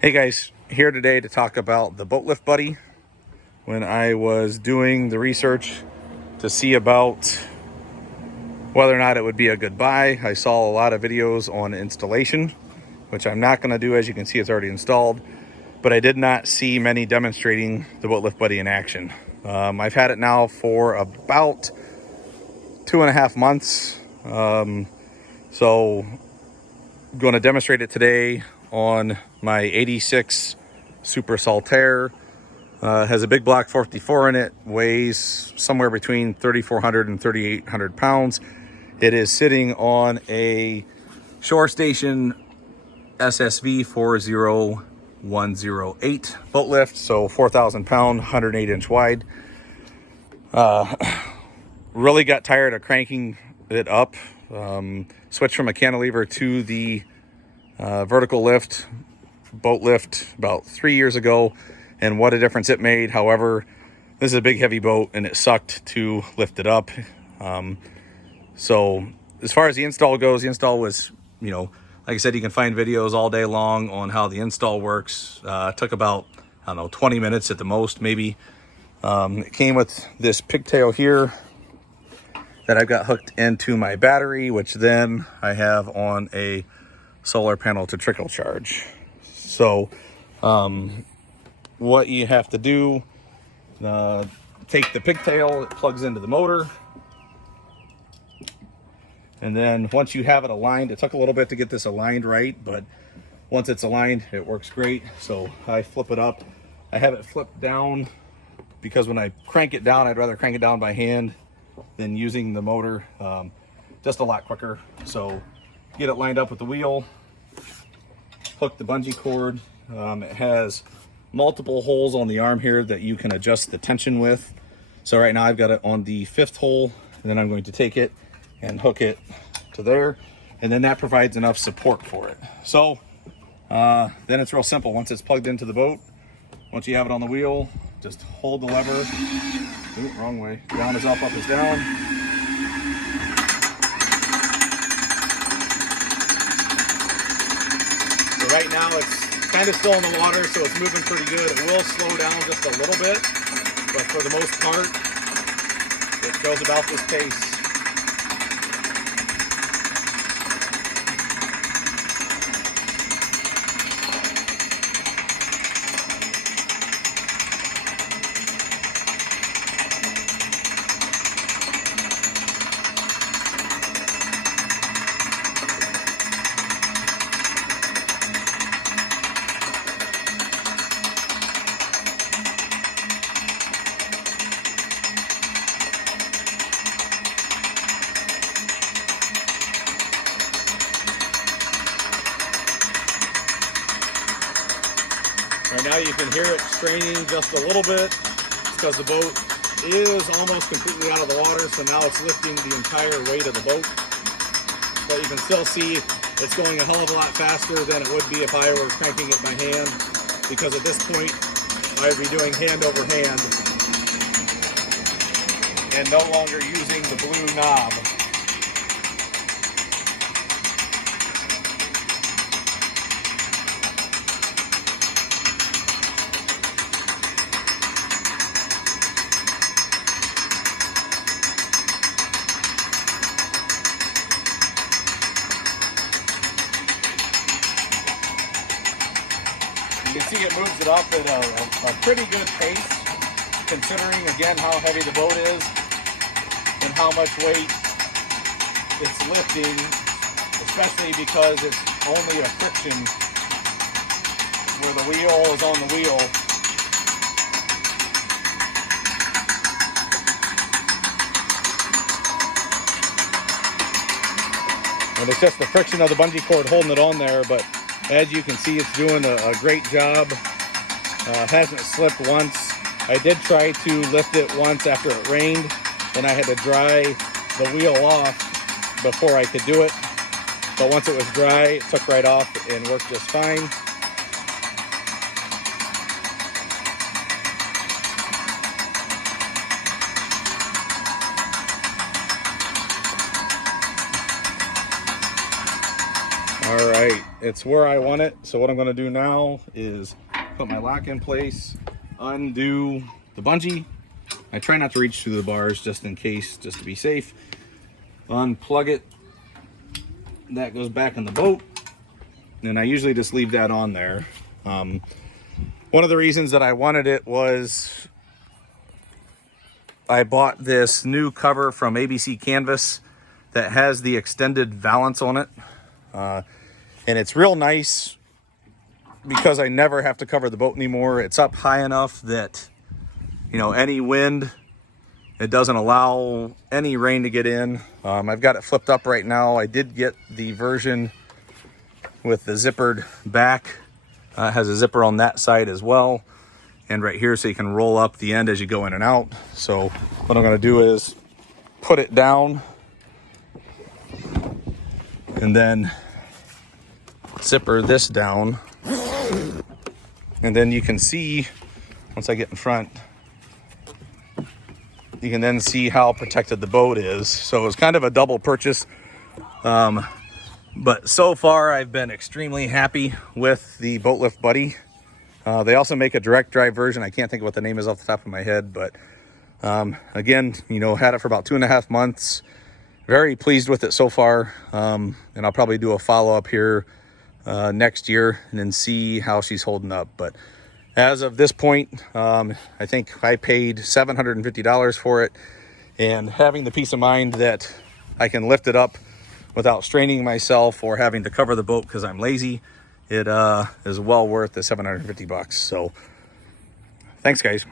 Hey guys, here today to talk about the Boatlift Buddy. When I was doing the research to see about whether or not it would be a good buy, I saw a lot of videos on installation, which I'm not going to do. As you can see, it's already installed, but I did not see many demonstrating the Boatlift Buddy in action. I've had it now for about 2.5 months, so I'm going to demonstrate it today on my 86 Super Saltaire. Has a big block 44 in it, weighs somewhere between 3,400 and 3,800 pounds. It is sitting on a Shore Station SSV 40108 boat lift, so 4,000 pound, 108 inch wide. Really got tired of cranking it up. Switched from a cantilever to the vertical lift, boat lift about 3 years ago, and what a difference it made. However, this is a big heavy boat and it sucked to lift it up. So as far as the install goes, the install was, like I said, you can find videos all day long on how the install works. It took about, 20 minutes at the most, maybe. It came with this pigtail here that I've got hooked into my battery, which then I have on a solar panel to trickle charge. So what you have to do, take the pigtail, it plugs into the motor, and then once you have it aligned, it took a little bit to get this aligned right, but once it's aligned, it works great. So I flip it up. I have it flipped down because when I crank it down, I'd rather crank it down by hand than using the motor, just a lot quicker. So get it lined up with the wheel, hook the bungee cord. It has multiple holes on the arm here that you can adjust the tension with. So right now I've got it on the 5th hole, and then I'm going to take it and hook it to there, and then that provides enough support for it. So then it's real simple. Once it's plugged into the boat, once you have it on the wheel, just hold the lever. Ooh, wrong way. Down is up is down. So right now it's kind of still in the water, so it's moving pretty good. It will slow down just a little bit, but for the most part, it goes about this pace. Right now you can hear it straining just a little bit because the boat is almost completely out of the water, so now it's lifting the entire weight of the boat. But you can still see it's going a hell of a lot faster than it would be if I were cranking it by hand, because at this point I'd be doing hand over hand and no longer using the blue knob. You can see it moves it up at a pretty good pace, considering again how heavy the boat is and how much weight it's lifting, especially because it's only a friction where the wheel is on the wheel. And it's just the friction of the bungee cord holding it on there, but as you can see, it's doing a great job. Hasn't slipped once. I did try to lift it once after it rained, and I had to dry the wheel off before I could do it. But once it was dry, it took right off and worked just fine. All right. it's where I want it. So what I'm going to do now is put my lock in place, undo the bungee. I try not to reach through the bars just in case, just to be safe. Unplug it. That goes back in the boat. And I usually just leave that on there. One of the reasons that I wanted it was I bought this new cover from ABC Canvas that has the extended valance on it. And it's real nice because I never have to cover the boat anymore. It's up high enough that, you know, any wind, it doesn't allow any rain to get in. I've got it flipped up right now. I did get the version with the zippered back. It has a zipper on that side as well. And right here, so you can roll up the end as you go in and out. So what I'm gonna do is put it down and then zipper this down. And then you can see, once I get in front, you can then see how protected the boat is. So it's kind of a double purchase. But so far I've been extremely happy with the Boatlift Buddy. They also make a direct drive version. I can't think of what the name is off the top of my head, but again, you know, had it for about 2.5 months. Very pleased with it so far. And I'll probably do a follow-up here next year and then see how she's holding up. But as of this point, I think I paid $750 for it, and having the peace of mind that I can lift it up without straining myself or having to cover the boat because I'm lazy, it is well worth the $750. So thanks, guys.